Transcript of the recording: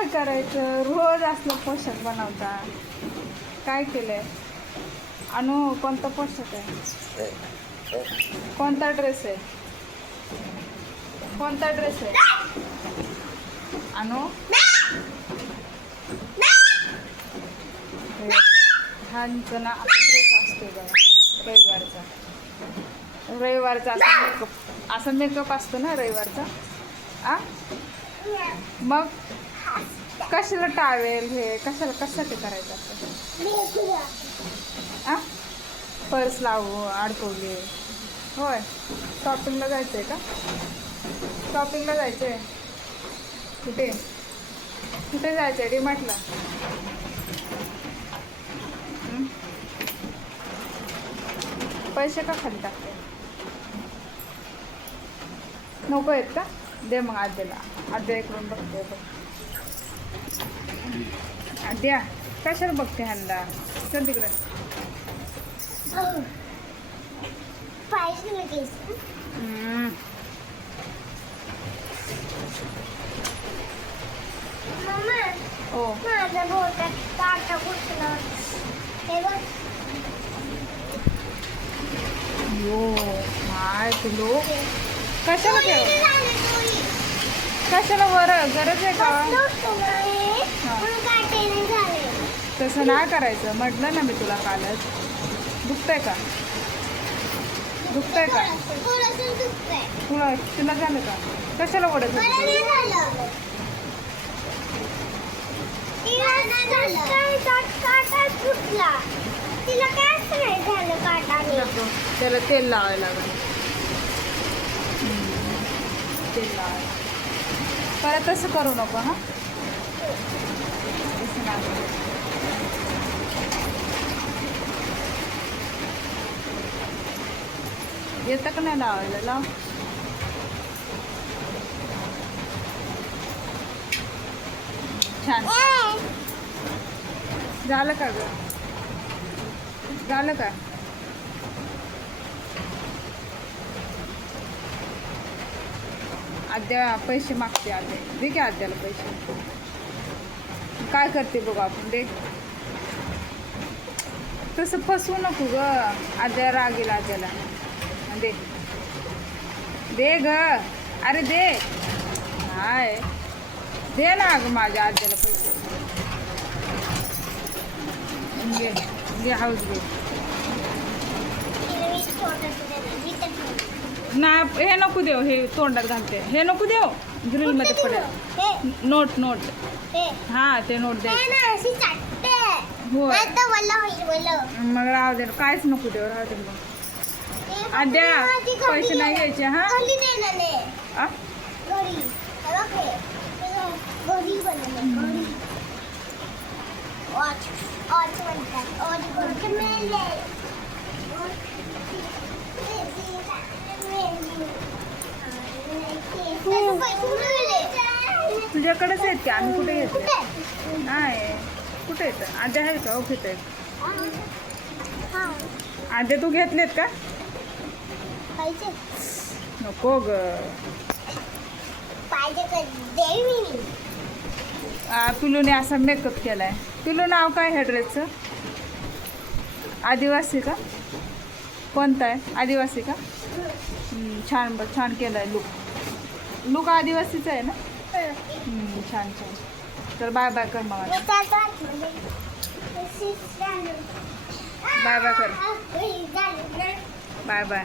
काय करायचं? रोज असलं पोशाख बनवता. काय केलंय? अनु कोणतं पोशाख आहे? कोणता ड्रेस आहे? कोणता ड्रेस आहे? अनु? छानचं ना असा ड्रेस असतो बघा. रविवारचा. रविवारचा असा मेकअप असा मेकअप असतो ना रविवारचा? आ? मग कशाला टावेल हे? कशाला कशासाठी करायचं असं? आ? पर्स लावू अडकवली. होय. शॉपिंगला जायचं आहे का? शॉपिंगला जायचं आहे कुठे? कुठे जायचं आहे डीमार्टला पैसे का खाली टाकते? नको आहेत का? दे मग आद्याला आद्या इकडून बघते बघ. आद्या कशाला बघते ह्यांना? चल तिकडे. हम्म. ओ माझं बोट टाटा कुठलं हे बघ. यो काय तुलो कशाला ठेव. कशाला वर गरज आहे का. तसं नाही करायचं. म्हटलं ना मी तुला कालच. दुखतंय का? दुखतंय का. तुला तुला झालं का? कशाला ओढत. नको. त्याला तेल लावायला लागेल. तेल लावायला. परत तसं करू नको हां. येतं का नाही लावायला? लाव. छान. झालं का ग? झालं का? आद्या पैसे मागते आद्या. दे की आद्याला पैसे. काय करते बघू आपण दे. तसं फसवू नको ग. आद्या रागेल आद्याला. दे. दे ग. अरे दे. हाय. दे ना ग माझ्या आद्याला पैसे. घे. घे हाऊस घे तिला मी छोटंसं देते. इथं नाही हे नको देऊ हे तोंडात घालते हे नको देऊ ग्रिलमध्ये कुठं पडेल? हे, नोट नोट हे. हां ते नोट हे ना, होईल, वल्लं. मग राहू दे काहीच नको देऊ राहू दे मग हे आद्या, पैसे नाही. घ्यायचे, हा? दे ना. हे हे. हे म्हणतात बनवते मेले. त्याचे पैसे मिळाले. तुझ्याकडेच आहेत की? आम्ही कुठे घेतो कुठे? नाही कुठे येतं आद्या आहे का? ओके आहेत हा. आद्या तू घेतलेत का? नको ग. पिलूने असा मेकअप केलाय. पिलू नाव काय ह्या ड्रेसचं आदिवासी का? कोणता आहे? आदिवासी का? छान ब छान केलाय लुक लुक आदिवासीचा आहे ना? हम्म, छान छान. तर बाय बाय कर मग आता. मी त्याचा आतमध्ये बाय बाय. कर बाय बाय